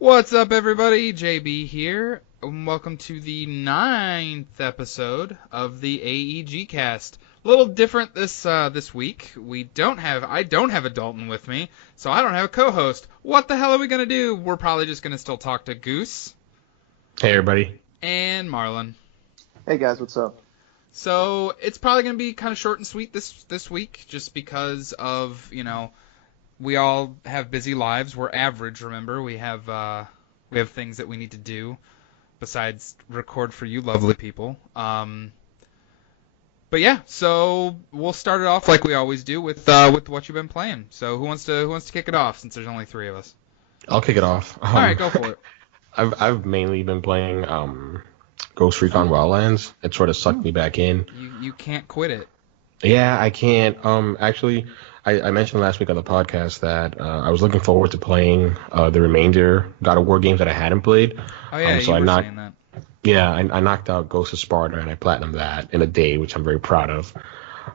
What's up, everybody? JB here, and welcome to the 9th episode of the AEG cast. A little different this week. I don't have a Dalton with me, so I don't have a co-host. What the hell are we gonna do? We're probably just gonna still talk to Goose. Hey, everybody. And Marlon. Hey guys, what's up? So it's probably gonna be kind of short and sweet this week, just because of we all have busy lives. We're average, remember. We have things that we need to do besides record for you lovely people. But yeah, so we'll start it off like we always do with what you've been playing. So who wants to kick it off since there's only 3 of us? I'll kick it off. All right, go for it. I've mainly been playing Ghost Recon Wildlands. It sort of sucked me back in. You can't quit it. Yeah, I can't. Actually, I mentioned last week on the podcast that I was looking forward to playing the remainder God of War games that I hadn't played. Oh yeah, so you were saying that. Yeah, I knocked out Ghost of Sparta and I platinumed that in a day, which I'm very proud of.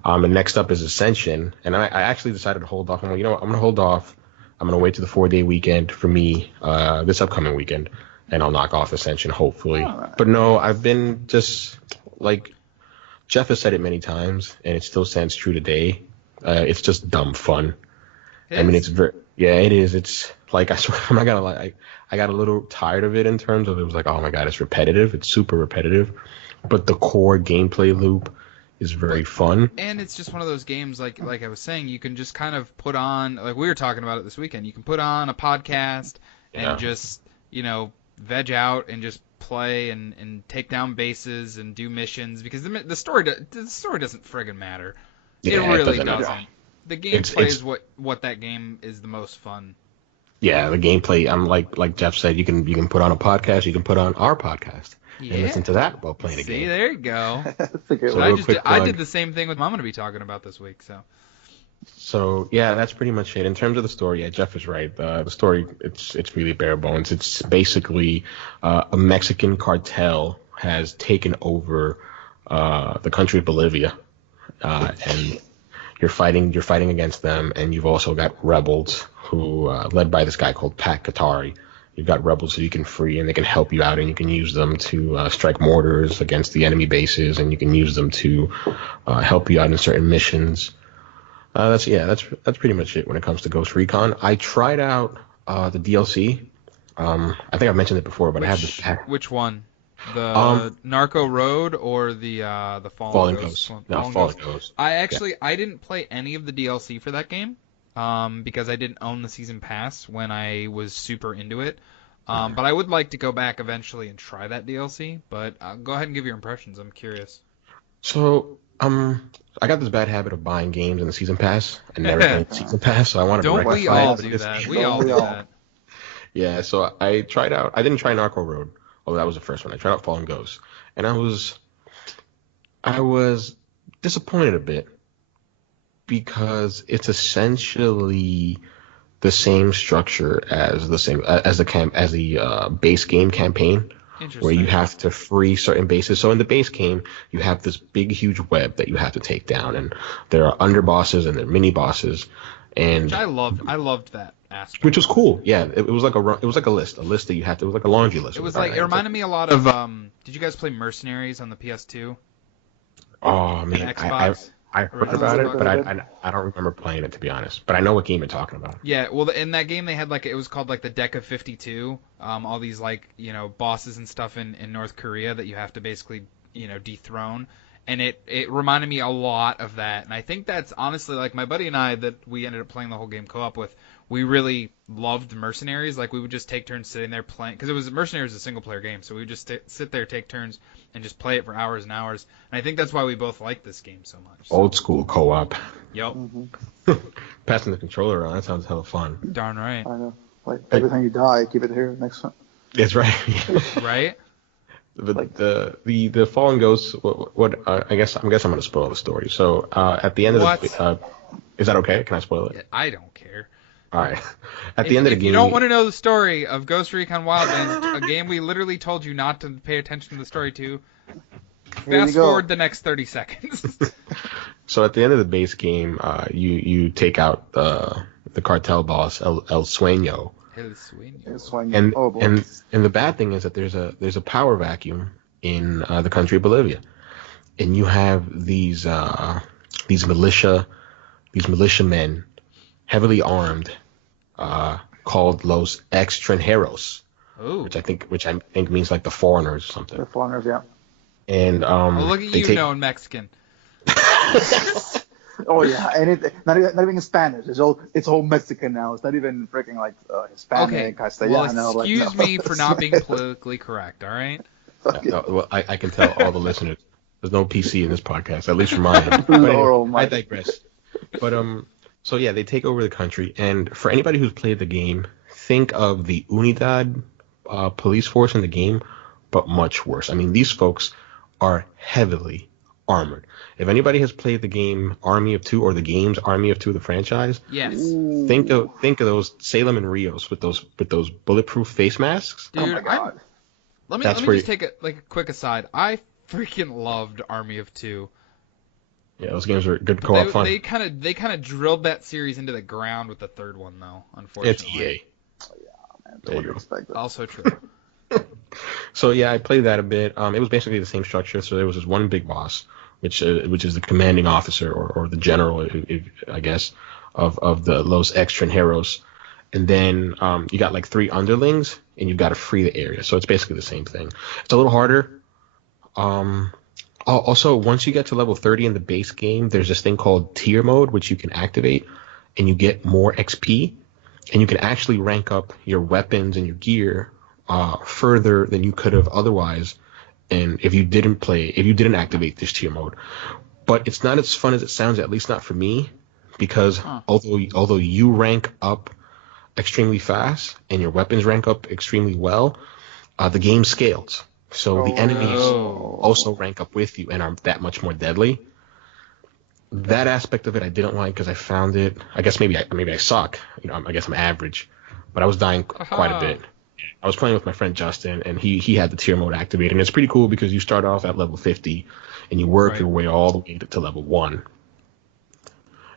And next up is Ascension, and I actually decided to hold off. I'm like, I'm going to hold off. I'm going to wait to the 4-day weekend for me this upcoming weekend, and I'll knock off Ascension, hopefully. Right. But no, I've been just, like, Jeff has said it many times, and it still stands true today. It's just dumb fun. I mean, it is. It's like, I swear, I'm not gonna lie, I got a little tired of it in terms of, it was like, oh my god, it's repetitive. It's super repetitive. But the core gameplay loop is very fun. And it's just one of those games, like I was saying, you can just kind of put on, like we were talking about it this weekend, you can put on a podcast and just, veg out and just play and take down bases and do missions, because the story doesn't friggin' matter. It really doesn't. The gameplay is what that game is the most fun. Yeah, the gameplay. I'm like Jeff said, you can put on a podcast. You can put on our podcast and listen to that while playing a game. See, there you go. That's a good one. I did the same thing with what I'm going to be talking about this week. So yeah, that's pretty much it. In terms of the story, yeah, Jeff is right. The story, it's really bare bones. It's basically a Mexican cartel has taken over the country of Bolivia. And you're fighting against them, and you've also got rebels who, led by this guy called Pat Katari. You've got rebels who you can free, and they can help you out, and you can use them to strike mortars against the enemy bases, and you can use them to help you out in certain missions. That's pretty much it when it comes to Ghost Recon. I tried out the DLC. I think I've mentioned it before, but I have this pack. Which one? The Narco Road or the Fallen Ghost? Fallen Ghost. I didn't play any of the DLC for that game because I didn't own the season pass when I was super into it. But I would like to go back eventually and try that DLC. But go ahead and give your impressions. I'm curious. So I got this bad habit of buying games in the season pass and never playing the season pass. So I wanted to rectify. Don't we all do that? We all do that. Yeah. So I tried out. I didn't try Narco Road. Oh, that was the first one. I tried out Fallen Ghost, and I was disappointed a bit because it's essentially the same structure as the base game campaign, where you have to free certain bases. So in the base game, you have this big, huge web that you have to take down, and there are underbosses and there are mini bosses. And which I loved that aspect. Which was cool. Yeah, it was like a list that you had to. It was like a laundry list. It reminded me a lot of. Did you guys play Mercenaries on the PS2? Oh man, I heard about it, but I don't remember playing it, to be honest. But I know what game you're talking about. Yeah, well, in that game they had it was called the Deck of 52. All these bosses and stuff in North Korea that you have to basically dethrone. And it reminded me a lot of that. And I think that's honestly, my buddy and I that we ended up playing the whole game co-op with, we really loved Mercenaries. We would just take turns sitting there playing. Because Mercenaries is a single-player game. So we would just sit there, take turns, and just play it for hours and hours. And I think that's why we both like this game so much. Old school co-op. Yep. Mm-hmm. Passing the controller around, that sounds hella fun. Darn right. I know. Every time you die, keep it here next time. That's right. Right? The Fallen Ghosts. I guess I'm gonna spoil the story. So at the end of the is that okay? Can I spoil it? I don't care. All right. At the end of the game, if you don't want to know the story of Ghost Recon Wildlands, a game we literally told you not to pay attention to the story to, fast forward the next 30 seconds. So at the end of the base game, you take out the cartel boss El Sueño. El Sueño. El Sueño. And Oh boy. and the bad thing is that there's a power vacuum in the country of Bolivia, and you have these militiamen, heavily armed, called Los Extranjeros, Ooh. which I think means like the foreigners or something. The foreigners, yeah. And Oh, look at they you take knowing Mexican. Oh yeah, and not even in Spanish. It's all Mexican now. It's not even freaking like Hispanic, Okay. Castellano. Well, excuse like, no. me for not being politically correct. All right. Okay. no, well, I can tell all the listeners there's no PC in this podcast, at least from my end. But Lord anyway, I almighty. digress. But so yeah, they take over the country, and for anybody who's played the game, think of the Unidad police force in the game, but much worse. I mean, these folks are heavily armored. If anybody has played the game Army of Two or the games Army of Two, the franchise, Yes. think of those Salem and Rios with those bulletproof face masks. Oh Dude, my god. let me That's just where take a quick aside. I freaking loved Army of Two. Yeah, those games are good co-op fun. They kind of drilled that series into the ground with the third one though. Unfortunately. It's EA. Man, There you totally go. expect it. Also true. So yeah, I played that a bit. It was basically the same structure. So there was this one big boss, which is the commanding officer or the general, I guess, of the Los Extranjeros, and then you got like 3 underlings, and you've got to free the area. So it's basically the same thing. It's a little harder. Also, once you get to level 30 in the base game, there's this thing called tier mode, which you can activate, and you get more XP, and you can actually rank up your weapons and your gear further than you could have otherwise, and if you didn't activate this tier mode. But it's not as fun as it sounds, at least not for me, because although you rank up extremely fast and your weapons rank up extremely well, the game scales. So the enemies also rank up with you and are that much more deadly. That aspect of it I didn't like because I found it. I guess maybe I suck. I guess I'm average, but I was dying quite a bit. I was playing with my friend Justin, and he had the tier mode activated, and it's pretty cool because you start off at level 50, and you work your way all the way to level 1.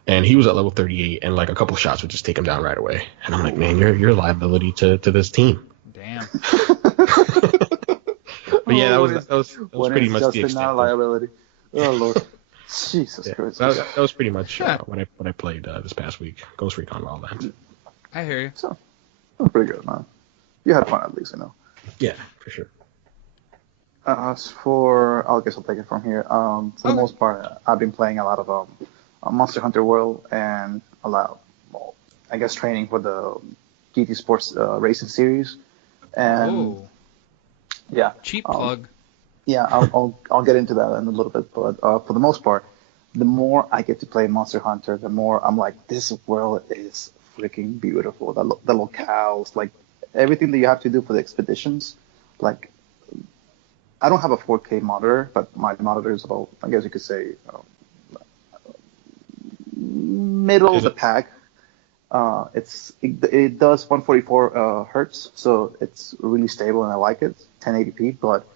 And he was at level 38, and like a couple shots would just take him down right away. And I'm like, man, you're a liability to this team. Damn. But yeah, that was pretty much the extent. Not liability. Oh Lord. Jesus Christ. That was pretty much what I played this past week. Ghost Recon Wildlands. I hear you. So, pretty good, man. You had fun at least, Yeah, for sure. As for, I guess I'll take it from here. For the most part, I've been playing a lot of Monster Hunter World and a lot of, I guess, training for the GT Sports racing series. And yeah, cheap plug. Yeah, I'll get into that in a little bit, but for the most part, the more I get to play Monster Hunter, the more I'm like, this world is freaking beautiful. The locales, like everything that you have to do for the expeditions, like I don't have a 4K monitor, but my monitor is about, I guess you could say, middle of the pack. It does 144 hertz, so it's really stable and I like it, 1080p. But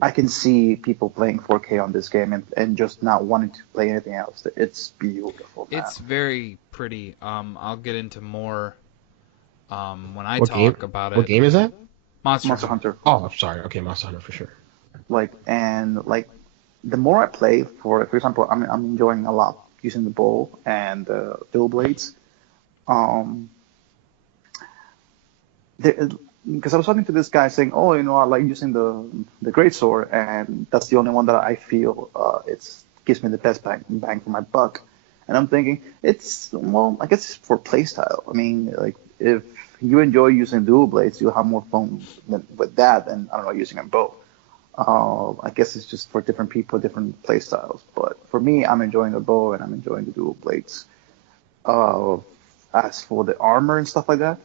I can see people playing 4K on this game and just not wanting to play anything else. It's beautiful, man. It's very pretty. I'll get into more when I talk about it. What game is that? Monster Hunter. Oh, I'm sorry. Okay, Monster Hunter for sure. The more I play, for example, I'm enjoying a lot using the bow and dual blades. Because I was talking to this guy saying, I like using the greatsword, and that's the only one that I feel gives me the best bang for my buck. And I'm thinking, I guess it's for playstyle. I mean, like if you enjoy using dual blades, you'll have more fun with that than using a bow. I guess it's just for different people, different playstyles. But for me, I'm enjoying the bow and I'm enjoying the dual blades. As for the armor and stuff like that,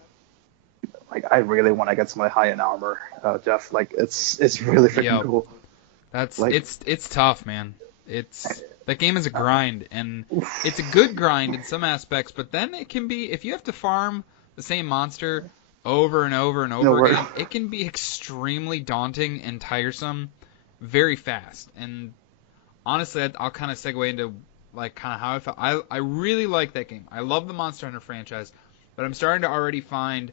like I really want to get some high-end armor, Jeff. Like it's really freaking cool. That's it's tough, man. That game is a grind, and it's a good grind in some aspects, but then it can be, if you have to farm the same monster over and over and over again, it can be extremely daunting and tiresome very fast. And honestly, I'll kind of segue into like kind of how I felt. I really like that game. I love the Monster Hunter franchise, but I'm starting to already find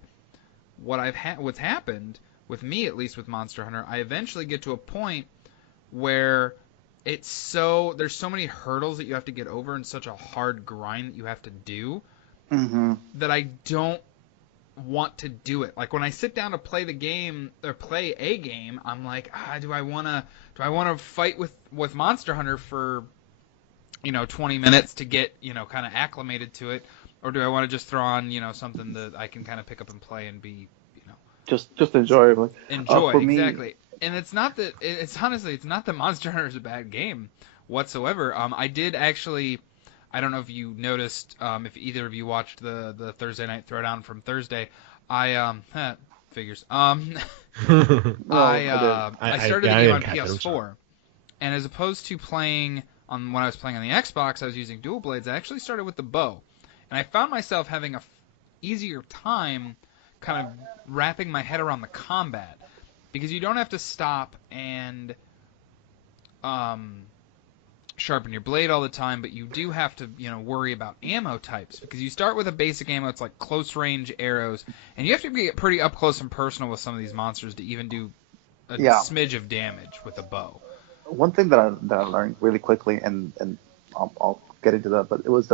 what's happened with me, at least with Monster Hunter, I eventually get to a point where there's so many hurdles that you have to get over and such a hard grind that you have to do that I don't want to do it. Like when I sit down to play the game or play a game, I'm like, do I want to fight with Monster Hunter for 20 minutes to get kind of acclimated to it, or do I want to just throw on something that I can kind of pick up and play and be just enjoy. Enjoy, for exactly. Me, and it's not that Monster Hunter is a bad game whatsoever. I did actually. I don't know if you noticed, if either of you watched the Thursday Night Throwdown from Thursday. Figures. I started the game on PS4, and as opposed to playing when I was playing on the Xbox, I was using dual blades. I actually started with the bow, and I found myself having a easier time kind of wrapping my head around the combat, because you don't have to stop and sharpen your blade all the time, but you do have to worry about ammo types, because you start with a basic ammo. It's like close range arrows, and you have to get pretty up close and personal with some of these monsters to even do a smidge of damage with a bow. One thing that I learned really quickly, and I'll get into that, but it was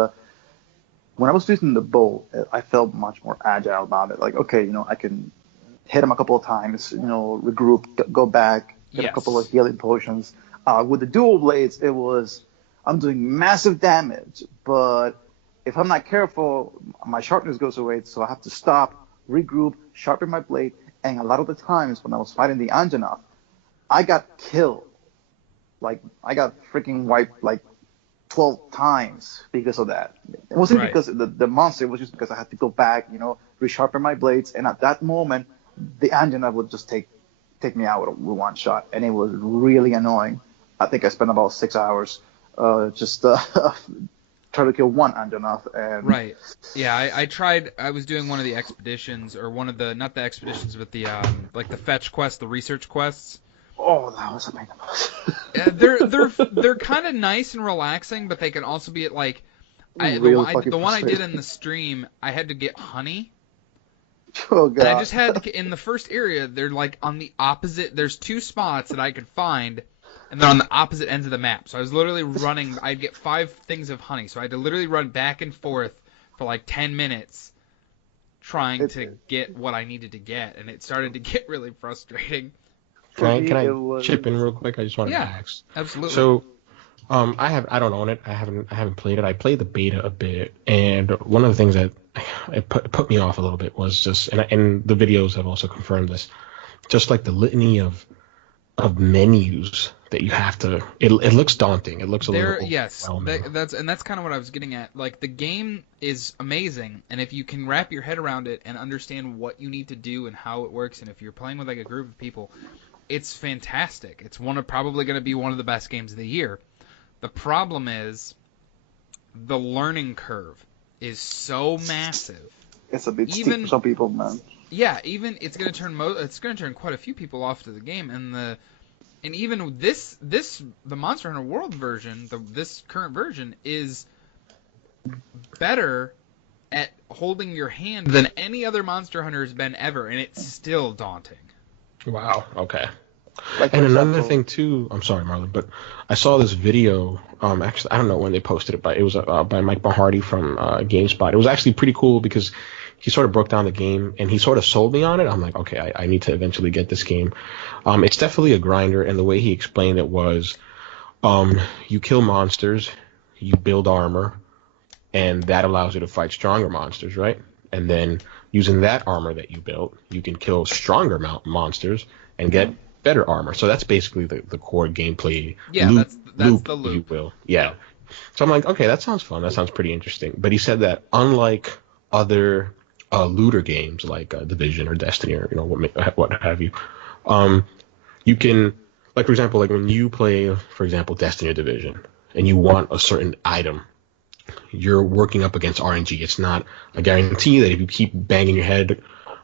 when I was using the bow, I felt much more agile about it. Like, okay, I can hit him a couple of times, regroup, go back, get a couple of healing potions. With the dual blades, it was I'm doing massive damage, but if I'm not careful, my sharpness goes away, so I have to stop, regroup, sharpen my blade, and a lot of the times when I was fighting the Anjanath, I got killed. Like, I got freaking wiped, 12 times because of that. It wasn't because of the monster, it was just because I had to go back, resharpen my blades, and at that moment, the Anjanath would just take me out with one shot, and it was really annoying. I think I spent about 6 hours just trying to kill one Anjanath. And right. Yeah, I tried. I was doing one of the expeditions, or one of the not the expeditions, but the the fetch quests, the research quests. Oh, that was a pain in the butt. They're kind of nice and relaxing, but they can also be the one I did in the stream. I had to get honey. Oh God! And I just had in the first area. They're on the opposite. There's two spots that I could find, and they're on the opposite ends of the map. So I was literally running. I'd get 5 things of honey, so I had to literally run back and forth for 10 minutes, trying to get what I needed to get, and it started to get really frustrating. Can I chip in real quick? I just wanted to ask. Absolutely. So, I don't own it. I haven't played it. I played the beta a bit, and one of the things that it put me off a little bit was just, and the videos have also confirmed this, just the litany of menus that you have to. It looks daunting. It looks a little. Yes, that's kind of what I was getting at. The game is amazing, and if you can wrap your head around it and understand what you need to do and how it works, and if you're playing with a group of people, it's fantastic. It's probably going to be one of the best games of the year. The problem is the learning curve is so massive. It's a bit steep for some people, man. Yeah, even it's going to turn quite a few people off to the game, and even the Monster Hunter World version, this current version is better at holding your hand than any other Monster Hunter has been ever, and it's still daunting. Wow. Okay. And another thing too, I'm sorry, Marlon, but I saw this video. Actually, I don't know when they posted it, but it was by Mike Mahardy from GameSpot. It was actually pretty cool because he sort of broke down the game and he sort of sold me on it. I'm like, okay, I need to eventually get this game. It's definitely a grinder, and the way he explained it was, you kill monsters, you build armor, and that allows you to fight stronger monsters, right? And then using that armor that you built, you can kill stronger monsters and get better armor. So that's basically the core gameplay. Yeah, loop, that's the loop. You will. Yeah. So I'm like, okay, that sounds fun. That sounds pretty interesting. But he said that unlike other looter games like Division or Destiny or what have you, you can, for example, when you play, for example, Destiny or Division, and you want a certain item, you're working up against RNG. It's not a guarantee that if you keep banging your head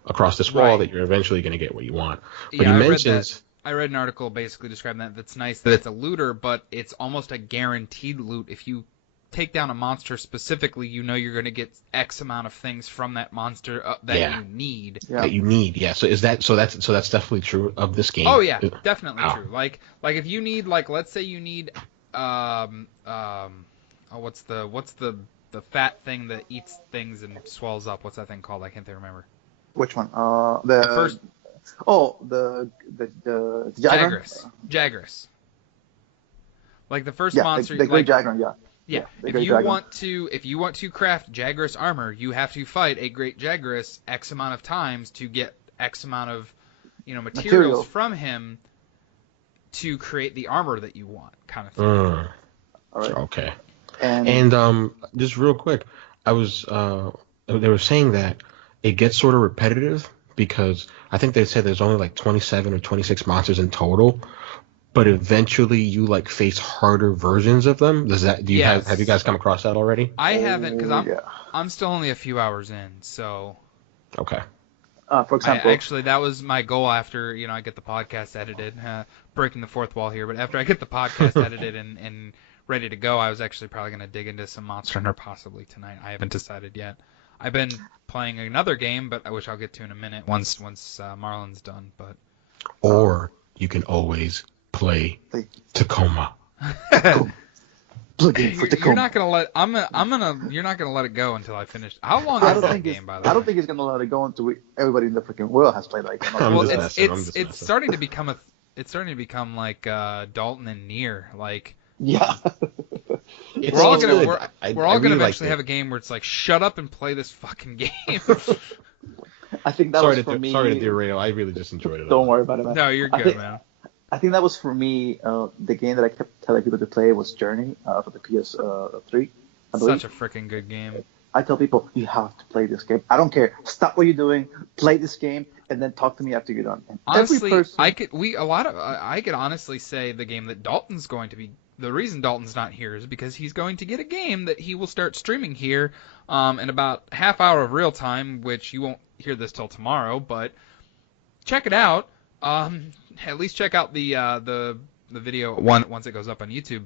across this wall that you're eventually going to get what you want. But yeah, he mentions... I read an article basically describing that. That's nice that it's a looter, but it's almost a guaranteed loot if you take down a monster specifically, you know you're going to get X amount of things from that monster that you need. Yeah. That you need, yeah. So that's definitely true of this game. Oh yeah, definitely Wow. true. Like if you need, like, let's say you need what's the fat thing that eats things and swells up? What's that thing called? I can't remember. Which one? The first. Oh, the Jagras. Like the first yeah, monster. the Great Jagger, yeah. Yeah. The If Great you want to craft Jagras armor, you have to fight a Great Jagras X amount of times to get X amount of, materials from him to create the armor that you want, kind of thing. All right. Okay. And just real quick, they were saying that it gets sort of repetitive because I think they said there's only like 27 or 26 monsters in total, but eventually you like face harder versions of them. Have you guys come across that already? I haven't, because I'm still only a few hours in, so. Okay. For example, actually, that was my goal after I get the podcast edited, breaking the fourth wall here. But after I get the podcast edited and ready to go, I was actually probably going to dig into some Monster Hunter possibly tonight. I haven't decided yet. I've been playing another game, but which I'll get to in a minute once Marlon's done. But you can always play Tacoma. You're not gonna let you're not gonna let it go until I finish. How long is that game, by the way? I don't think he's gonna let it go until everybody in the freaking world has played that game. Well, it's starting to become like Dalton and Nier. Like, yeah. we're all gonna eventually have a game where it's like, shut up and play this fucking game. I think that was for me. Sorry to derail. I really just enjoyed it. Don't worry about it, man. No, you're good, man. I think that was for me. The game that I kept telling people to play was Journey for the PS3. Such a freaking good game. I tell people, you have to play this game. I don't care. Stop what you're doing, play this game, and then talk to me after you're done. And honestly, I could honestly say the game that Dalton's going to be. The reason Dalton's not here is because he's going to get a game that he will start streaming here in about half hour of real time, which you won't hear this till tomorrow, but check it out. At least check out the video once it goes up on YouTube.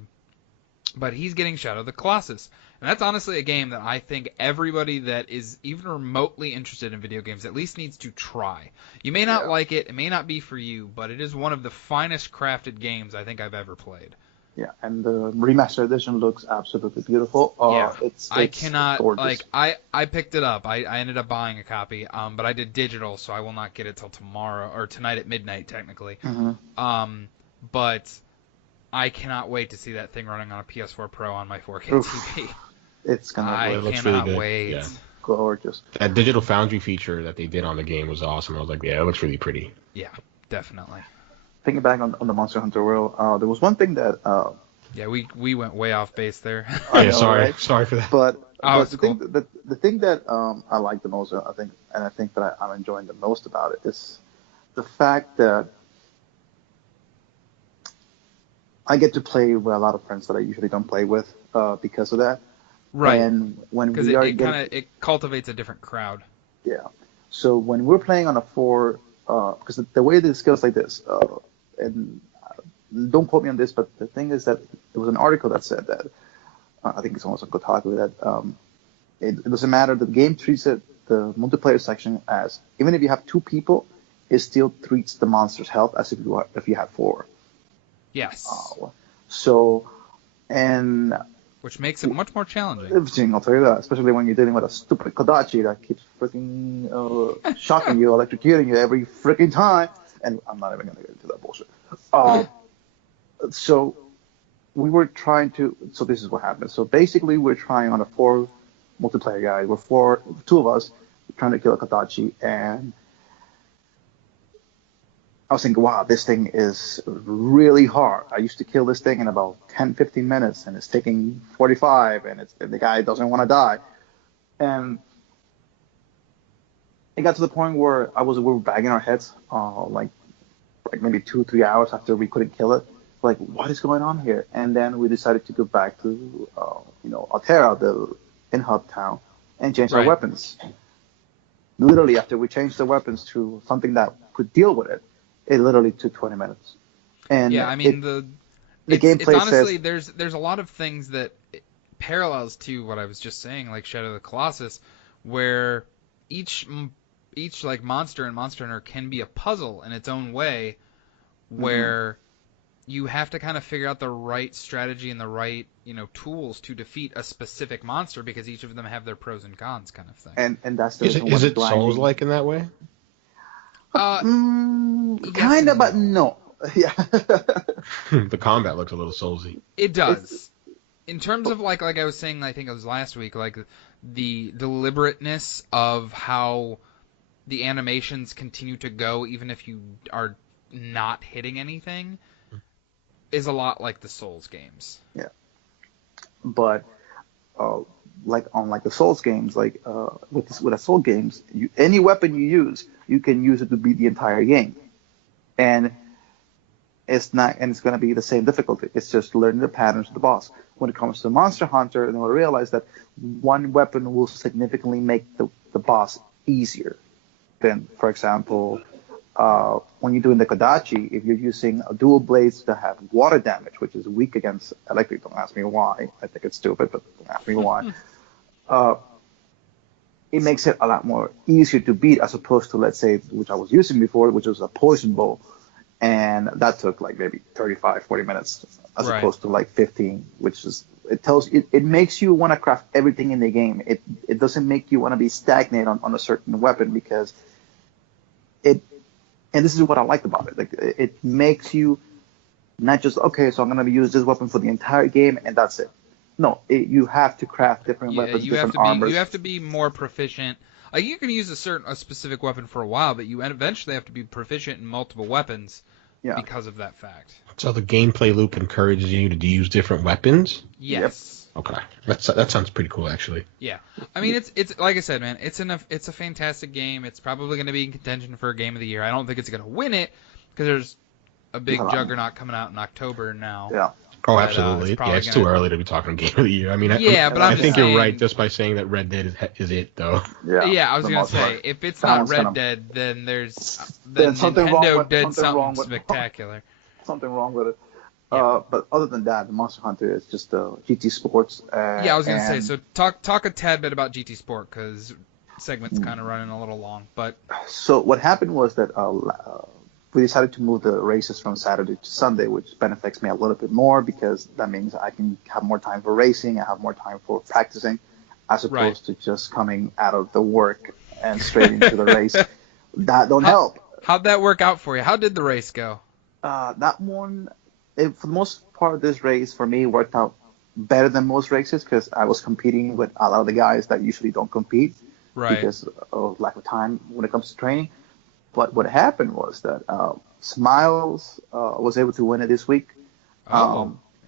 But he's getting Shadow of the Colossus. And that's honestly a game that I think everybody that is even remotely interested in video games at least needs to try. You may not like it, it may not be for you, but it is one of the finest crafted games I think I've ever played. Yeah, and the remastered edition looks absolutely beautiful. It's I cannot, gorgeous. I picked it up. I ended up buying a copy, but I did digital, so I will not get it till tomorrow, or tonight at midnight, technically. Mm-hmm. But I cannot wait to see that thing running on a PS4 Pro on my 4K TV. It's gonna. I cannot wait. Yeah. Gorgeous. That Digital Foundry feature that they did on the game was awesome. I was like, yeah, it looks really pretty. Yeah, definitely. Thinking back on the Monster Hunter world, there was one thing that. Yeah, we went way off base there. Sorry for that. But the thing that I like the most, I think that I'm enjoying the most about it is the fact that I get to play with a lot of friends that I usually don't play with because of that. Right. And when because we are it cultivates a different crowd. Yeah. So when we're playing on a 4, because the way this goes like this, and don't quote me on this, but the thing is that there was an article that said that I think it's almost on Kotaku that it doesn't matter. The game treats it, the multiplayer section, as even if you have 2 people, it still treats the monster's health as if you have 4. Yes. Which makes it much more challenging. I'll tell you that, especially when you're dealing with a stupid Kodachi that keeps freaking shocking you, electrocuting you every freaking time. And I'm not even going to get into that bullshit. So we were trying to. So this is what happened. So basically, we're trying on a 4 multiplayer guide. We're 2 of us trying to kill a Kodachi, and I was thinking, wow, this thing is really hard. I used to kill this thing in about 10, 15 minutes, and it's taking 45, and the guy doesn't want to die. And it got to the point where we were bagging our heads, like maybe 2-3 hours after we couldn't kill it. Like, what is going on here? And then we decided to go back to, Altera, the in-hub town, and change our weapons. Literally, after we changed the weapons to something that could deal with it, it literally took 20 minutes. And yeah, I mean, the gameplay honestly, says, there's a lot of things that parallels to what I was just saying, like Shadow of the Colossus, where each like monster in Monster Hunter can be a puzzle in its own way, where you have to kind of figure out the right strategy and the right, tools to defeat a specific monster because each of them have their pros and cons, kind of thing. And that's the Is reason it, is why it grinding. Souls-like in that way? Yes Kind of, and but no. no. Yeah. The combat looks a little Soulsy. It does. In terms of like I was saying, I think it was last week, like the deliberateness of how the animations continue to go, even if you are not hitting anything, is a lot like the Souls games. Yeah. But like on like the Souls games, like with the Soul games, any weapon you use, you can use it to beat the entire game, and it's going to be the same difficulty. It's just learning the patterns of the boss. When it comes to Monster Hunter, then we'll realize that one weapon will significantly make the boss easier. Than, for example, when you're doing the Kodachi, if you're using dual blades that have water damage, which is weak against electric, don't ask me why. I think it's stupid, but don't ask me why. It makes it a lot more easier to beat as opposed to, let's say, which I was using before, which was a poison bow. And that took like maybe 35, 40 minutes as opposed to like 15, which is, it makes you want to craft everything in the game. It doesn't make you want to be stagnant on a certain weapon because and this is what I liked about it. Like it makes you not just, okay, so I'm going to use this weapon for the entire game and that's it. No, you have to craft different weapons, different armors. You have to be more proficient. Like you can use a specific weapon for a while, but you eventually have to be proficient in multiple weapons because of that fact. So the gameplay loop encourages you to use different weapons? Yes. Yep. Okay. That sounds pretty cool, actually. Yeah. I mean, it's like I said, man, it's a fantastic game. It's probably going to be in contention for a game of the year. I don't think it's going to win it because there's a big juggernaut coming out in October now. Yeah. Oh, absolutely. It's too early to be talking Game of the Year. I mean, I think you're right just by saying that Red Dead is it, though. Yeah, I was going to say, if it's not Red Dead, then Nintendo did something spectacular. Something wrong with it. But other than that, the Monster Hunter is just GT Sports. I was going to say, so talk a tad bit about GT Sport, because segment's kind of running a little long. But so what happened was that we decided to move the races from Saturday to Sunday, which benefits me a little bit more because that means I can have more time for racing, I have more time for practicing, as opposed to just coming out of the work and straight into the race. That don't help. How'd that work out for you? How did the race go? That one, for the most part of this race, for me, worked out better than most races because I was competing with a lot of the guys that usually don't compete because of lack of time when it comes to training. But what happened was that Smiles was able to win it this week.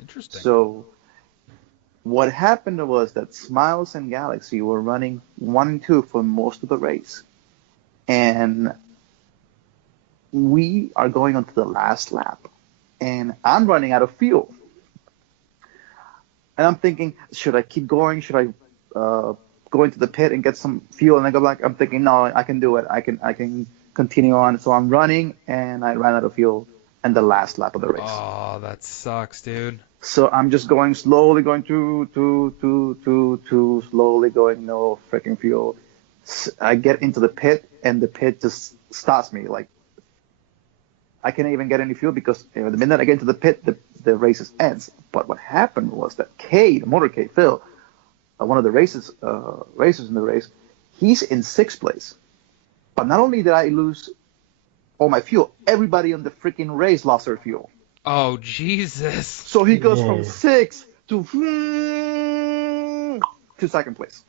Interesting. So what happened was that Smiles and Galaxy were running 1 and 2 for most of the race. And we are going on to the last lap. And I'm running out of fuel. And I'm thinking, should I keep going? Should I go into the pit and get some fuel? And I go back. I'm thinking, no, I can do it. I can continue on. So I'm running, and I ran out of fuel in the last lap of the race. Oh, that sucks, dude. So I'm just going slowly, going slowly going, no freaking fuel. I get into the pit, and the pit just stops me. Like, I can't even get any fuel because the minute I get into the pit, the race ends. But what happened was that motorcade Phil, one of the racers in the race, he's in 6th place. But not only did I lose all my fuel, everybody on the freaking race lost their fuel. Oh, Jesus. So he goes from 6th to 2nd place.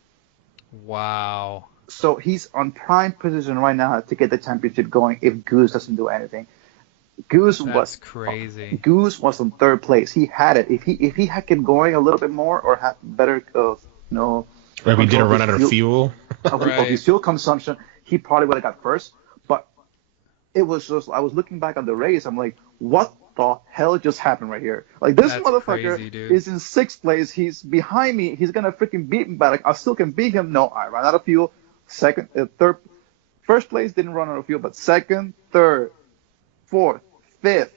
Wow. So he's on prime position right now to get the championship going if Goose doesn't do anything. That's crazy. Goose was in 3rd place. He had it. If he had kept going a little bit more or had better, maybe didn't run out of fuel. Of his fuel consumption, he probably would have got first. But it was just, I was looking back on the race. I'm like, what the hell just happened right here? Like, this motherfucker is in 6th place. He's behind me. He's going to freaking beat me, but like, I still can beat him. No, I ran out of fuel. First place didn't run out of fuel, but 2nd, 3rd, 4th, 5th.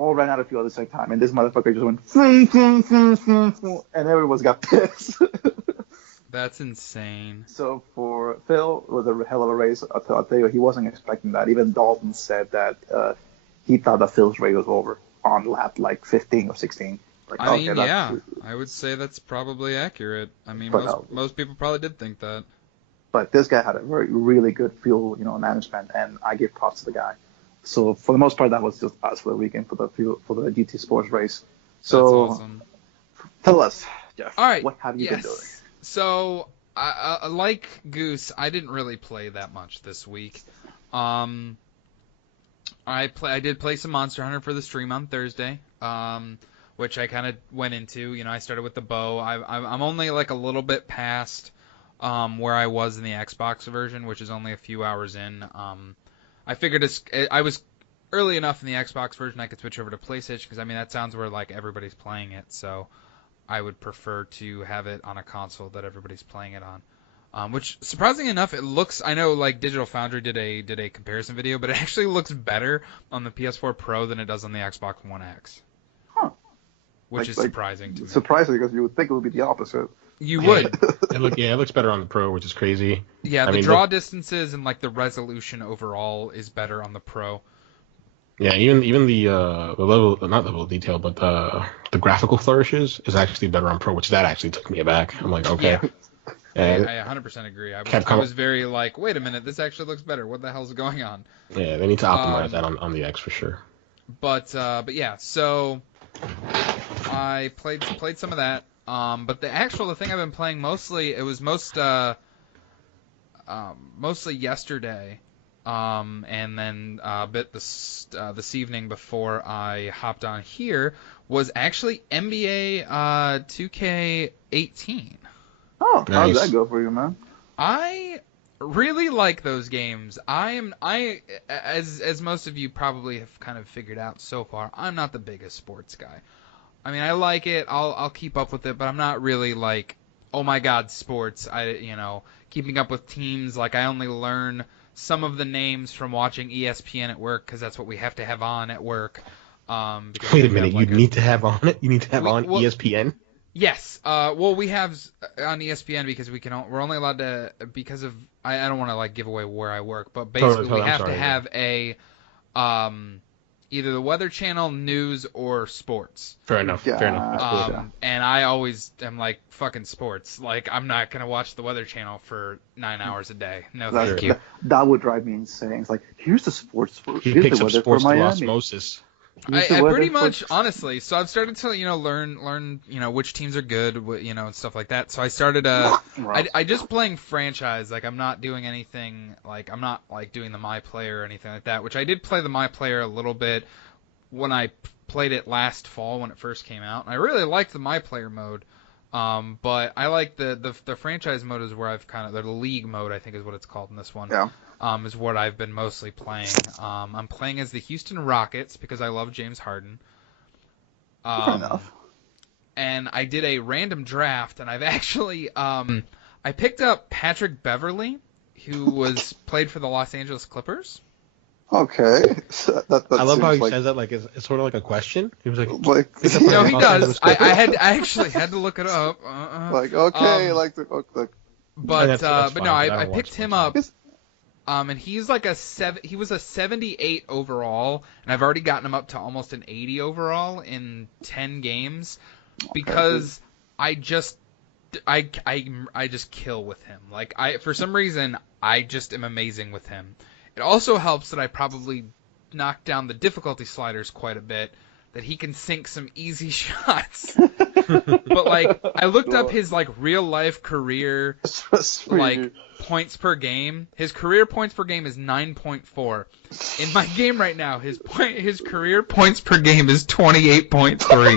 all ran out of fuel at the same time, and this motherfucker just went, "Vroom, vroom, vroom, vroom, vroom," and everyone's got pissed. That's insane. So for Phil, it was a hell of a race. I'll tell you, he wasn't expecting that. Even Dalton said that he thought that Phil's race was over on lap like 15 or 16. Like, I mean, yeah, I would say that's probably accurate. I mean, most people probably did think that. But this guy had a really good fuel, management, and I give props to the guy. So for the most part, that was just us for the weekend for the GT Sports race. So that's awesome. Tell us, Jeff. All right. What have you been doing? So, like Goose, I didn't really play that much this week. I did play some Monster Hunter for the stream on Thursday, which I kind of went into. I started with the bow. I'm only like a little bit past where I was in the Xbox version, which is only a few hours in. I figured I was early enough in the Xbox version I could switch over to PlayStation because that sounds where like everybody's playing it. So I would prefer to have it on a console that everybody's playing it on. Which, surprisingly enough, it looks. I know, like Digital Foundry did a comparison video, but it actually looks better on the PS4 Pro than it does on the Xbox One X. Huh. Which is surprising to me. Surprising because you would think it would be the opposite. You would. It looks better on the Pro, which is crazy. Yeah, the draw distances and like the resolution overall is better on the Pro. Yeah, even the level, not level of detail, but the graphical flourishes is actually better on Pro, which that actually took me aback. I'm like, okay. Yeah. I 100% agree. I was very like, wait a minute, this actually looks better. What the hell's going on? Yeah, they need to optimize that on the X for sure. But yeah, so I played some of that. But the thing I've been playing mostly, it was mostly yesterday, and then a bit this evening before I hopped on here was actually NBA 2K18. Oh, nice. How did that go for you, man? I really like those games. As most of you probably have kind of figured out so far, I'm not the biggest sports guy. I like it. I'll keep up with it, but I'm not really like, oh my god, sports. Keeping up with teams. Like, I only learn some of the names from watching ESPN at work because that's what we have to have on at work. Wait a minute, you need to have on it? You need to have on ESPN? Yes. Well, we have on ESPN because we're only allowed to, because of, I don't want to like give away where I work, but basically we have to have a either the Weather Channel, news, or sports. Fair enough. And I always am like, fucking sports. Like, I'm not going to watch the Weather Channel for 9 hours a day. No, thank you. That would drive me insane. It's like, here's the sports. He here's picks the up weather sports for through Miami. osmosis. I pretty much, honestly, so I've started to, learn, which teams are good, and stuff like that. So I started, I just playing franchise, like, I'm not doing anything, like, I'm not, like, doing the My Player or anything like that, which I did play the My Player a little bit when I played it last fall when it first came out, and I really liked the My Player mode, but I like the franchise mode is where I've the league mode, I think is what it's called in this one. Yeah. Is what I've been mostly playing. I'm playing as the Houston Rockets because I love James Harden. Fair enough. And I did a random draft, and I've actually I picked up Patrick Beverly, who played for the Los Angeles Clippers. Okay. That I love how he says that like it's sort of like a question. He was like no, he does. I actually had to look it up. Like, okay, But no, I picked him up. And he's like he was a 78 overall, and I've already gotten him up to almost an 80 overall in 10 games because I just kill with him. Like, for some reason, I just am amazing with him. It also helps that I probably knocked down the difficulty sliders quite a bit, that he can sink some easy shots. But, like, I looked up his, like, real-life career, like, points per game. His career points per game is 9.4. In my game right now, his career points per game is 28.3.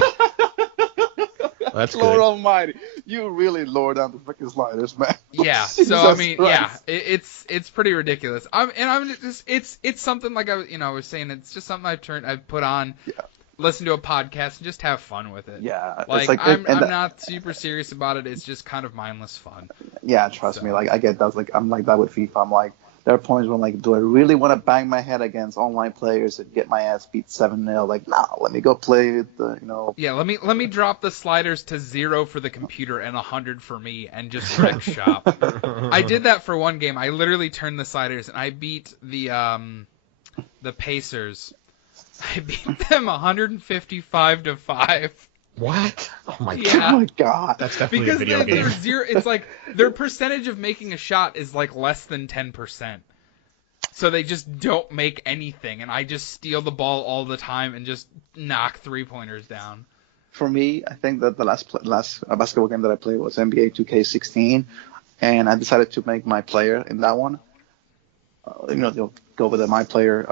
That's Lord good. Almighty, you really lower down the freaking sliders, man. Yeah. So I mean, Christ. Yeah, it's pretty ridiculous. It's something like I was saying. It's just something I've put on. Yeah. Listen to a podcast and just have fun with it. Yeah. Like, I'm not super serious about it. It's just kind of mindless fun. Yeah, trust me. Like, I get that. Like, I'm like that with FIFA. I'm like, there are points when like, do I really want to bang my head against online players and get my ass beat 7-0? Like, nah, let me go play the, Yeah, let me drop the sliders to 0 for the computer and 100 for me and just wreck shop. I did that for one game. I literally turned the sliders and I beat the Pacers. I beat them 155-5. What? Oh my Yeah. Oh my god. That's definitely Because a video game. it's like their percentage of making a shot is like less than 10%. So they just don't make anything, and I just steal the ball all the time and just knock 3-pointers down. For me, I think that the last basketball game that I played was NBA 2K16, and I decided to make my player in that one. Go with my player,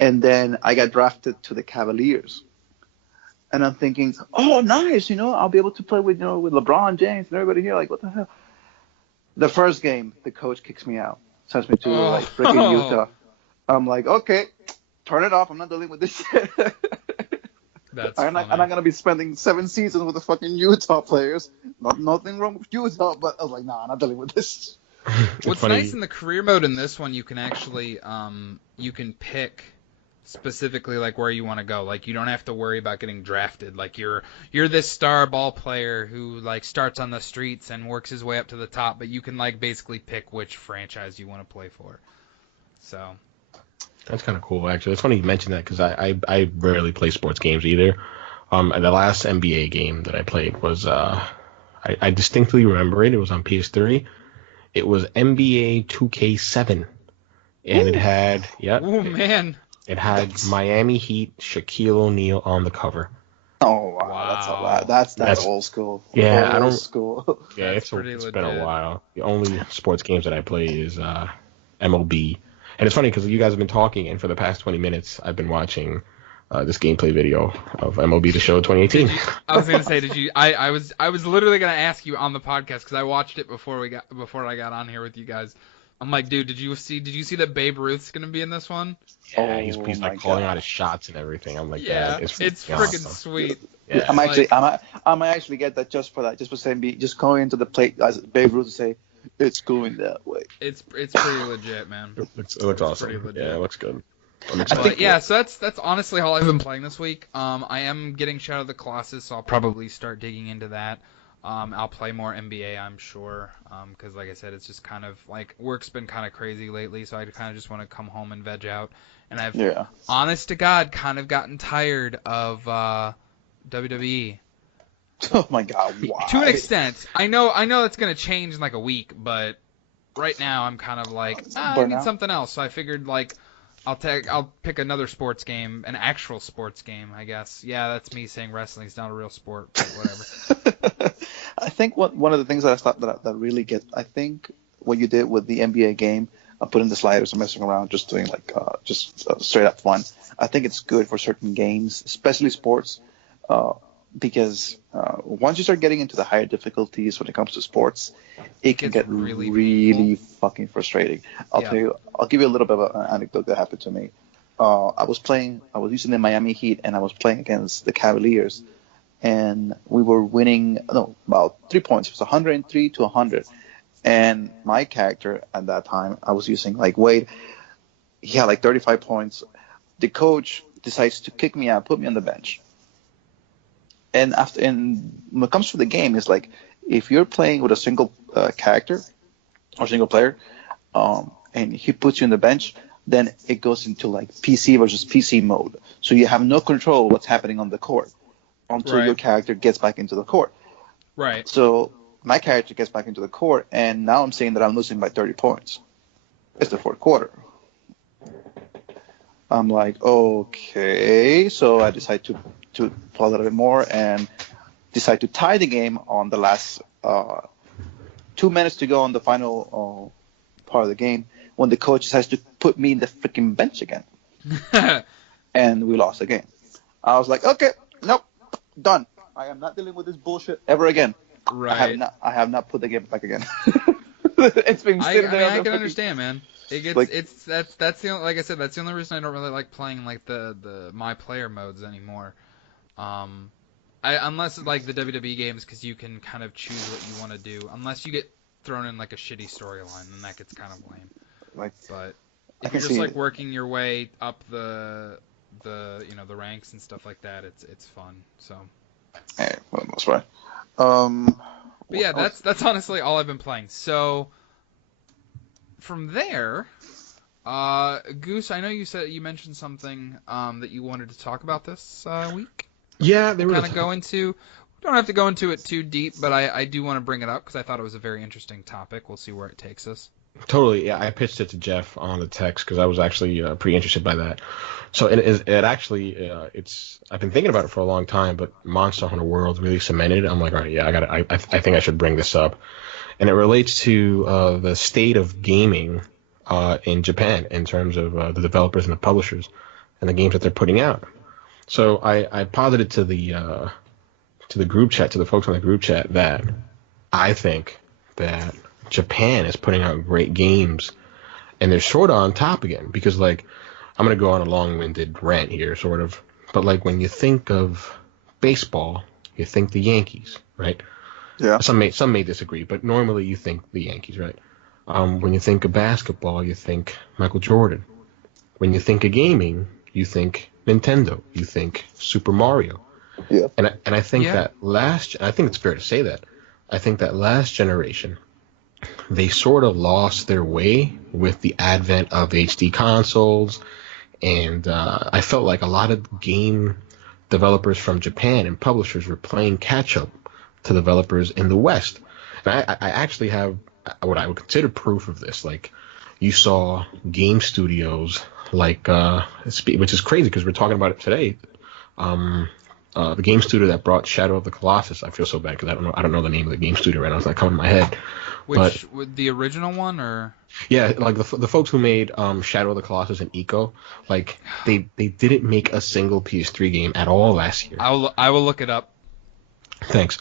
and then I got drafted to the Cavaliers. And I'm thinking, oh, nice, I'll be able to play with LeBron James and everybody here. Like, what the hell? The first game, the coach kicks me out, sends me to like freaking Utah. I'm like, okay, turn it off. I'm not dealing with this shit. I'm not gonna be spending 7 seasons with the fucking Utah players. Nothing wrong with Utah, but I was like, nah, I'm not dealing with this. What's nice in the career mode in this one, you can actually you can pick specifically like where you want to go. Like you don't have to worry about getting drafted. Like you're this star ball player who like starts on the streets and works his way up to the top, but you can like basically pick which franchise you want to play for. So that's kind of cool, actually. It's funny you mentioned that because I rarely play sports games either. And the last NBA game that I played was I distinctly remember it. It was on PS3. It was NBA 2K7, and it had oh man. It had Miami Heat, Shaquille O'Neal on the cover. Oh wow, that's a lot. That's old school. Yeah, old school. Yeah, it's been a while. The only sports games that I play is MLB, and it's funny because you guys have been talking, and for the past 20 minutes, I've been watching this gameplay video of MLB The Show 2018. I was gonna say, did you? I was literally gonna ask you on the podcast because I watched it before I got on here with you guys. I'm like, dude, did you see that Babe Ruth's gonna be in this one? Yeah, he's like calling out his shots and everything. I'm like, yeah, it's freaking sweet. Yeah. I might actually get that just for that, just for saying, just going into the plate as Babe Ruth to say, it's going that way. It's pretty legit, man. It looks awesome. Yeah, it looks good. So that's honestly all I've been playing this week. I am getting Shadow of the Colossus, so I'll probably start digging into that. I'll play more NBA, I'm sure, because like I said, it's just kind of like work's been kind of crazy lately, so I kind of just want to come home and veg out. And I've, honest to God, kind of gotten tired of WWE. Oh my God, why? To an extent. I know it's gonna change in like a week, but right now I'm kind of like I need something else. So I figured like I'll pick another sports game, an actual sports game, I guess. Yeah, that's me saying wrestling's not a real sport, but whatever. I think one of the things that I thought that really I think what you did with the NBA game, putting the sliders and messing around, just doing like straight up fun. I think it's good for certain games, especially sports, because once you start getting into the higher difficulties when it comes to sports, it can get really fucking frustrating. I'll give you a little bit of an anecdote that happened to me. I was using the Miami Heat, and I was playing against the Cavaliers, and we were winning about 3 points. It was 103-100, and my character at that time, I was using like Wade. He had like 35 points. The coach decides to kick me out, put me on the bench. And when it comes to the game, it's like if you're playing with a single character or single player, and he puts you on the bench, then it goes into like PC versus PC mode. So you have no control of what's happening on the court until your character gets back into the court. Right. So my character gets back into the court, and now I'm saying that I'm losing by 30 points. It's the fourth quarter. I'm like, okay. So I decide to play a little bit more and decide to tie the game on the last 2 minutes to go on the final part of the game, when the coach decides to put me in the freaking bench again. And we lost the game. I was like, okay, nope, done. I am not dealing with this bullshit ever again. Right. I have not put the game back again. It's been sitting there. I can understand, man. It gets like, that's the only, like I said, that's the only reason I don't really like playing like the my player modes anymore. Unless it's like the WWE games, because you can kind of choose what you want to do. Unless you get thrown in like a shitty storyline, and that gets kind of lame. Like, But I if can you're just see like it. working your way up the the ranks and stuff like that, it's fun. So. For the most part. Um, But yeah, what else? that's honestly all I've been playing. So from there, Goose, I know you mentioned something that you wanted to talk about this week. Yeah, there was Kind of go into. We don't have to go into it too deep, but I do want to bring it up because I thought it was a very interesting topic. We'll see where it takes us. totally. Yeah, I pitched it to Jeff on the text because I was actually pretty interested by that. So it actually it's I've been thinking about it for a long time, but Monster Hunter World really cemented it. I'm like, all right, yeah, I think I should bring this up, and it relates to the state of gaming in Japan in terms of the developers and the publishers and the games that they're putting out. So I posited to the group chat, to the folks on the group chat, that I think that Japan is putting out great games, and they're sort of on top again because, like, I'm gonna go on a long-winded rant here, sort of, but like when you think of baseball, you think the Yankees, right? Yeah. Some may disagree, but normally you think the Yankees, right? When you think of basketball, you think Michael Jordan. When you think of gaming, you think Nintendo. You think Super Mario. Yeah. And I think Yeah. I think it's fair to say that. I think that last generation, they sort of lost their way with the advent of HD consoles, and I felt like a lot of game developers from Japan and publishers were playing catch up to developers in the West. And I actually have what I would consider proof of this. Like, you saw game studios like, which is crazy because we're talking about it today. The game studio that brought Shadow of the Colossus. I feel so bad because I don't know the name of the game studio right now. It's not coming to my head. Which with the original one or? Yeah, like the folks who made Shadow of the Colossus and Eco, like they didn't make a single PS3 game at all last year. I will look it up. Thanks.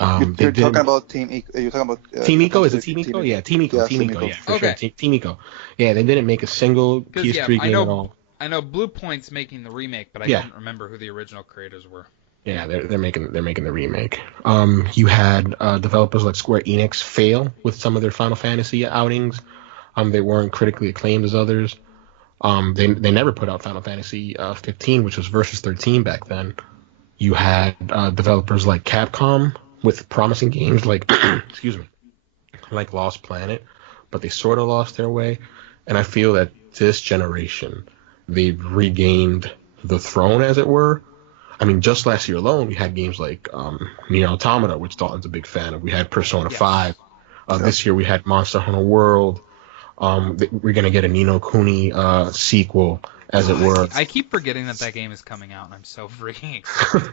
You're talking about Team Eco. You're talking about Team Eco? Is it Team Eco? Yeah, Team Eco. Yeah, Team Team Eco. Eco. Yeah, for Okay. sure. Team Eco. Yeah, they didn't make a single 'Cause, PS3 yeah, game at all. I know Blue Point's making the remake, but I Yeah. don't remember who the original creators were. Yeah, they're making the remake. You had developers like Square Enix fail with some of their Final Fantasy outings. They weren't critically acclaimed as others. They never put out Final Fantasy 15, which was Versus 13 back then. You had developers like Capcom with promising games like excuse me, like Lost Planet, but they sort of lost their way. And I feel that this generation, they've regained the throne, as it were. I mean, just last year alone, we had games like Nier Automata, which Dalton's a big fan of. We had Persona 5. This year we had Monster Hunter World. We're going to get a Ni no Kuni sequel, as it were. I keep forgetting that game is coming out, and I'm so freaking excited.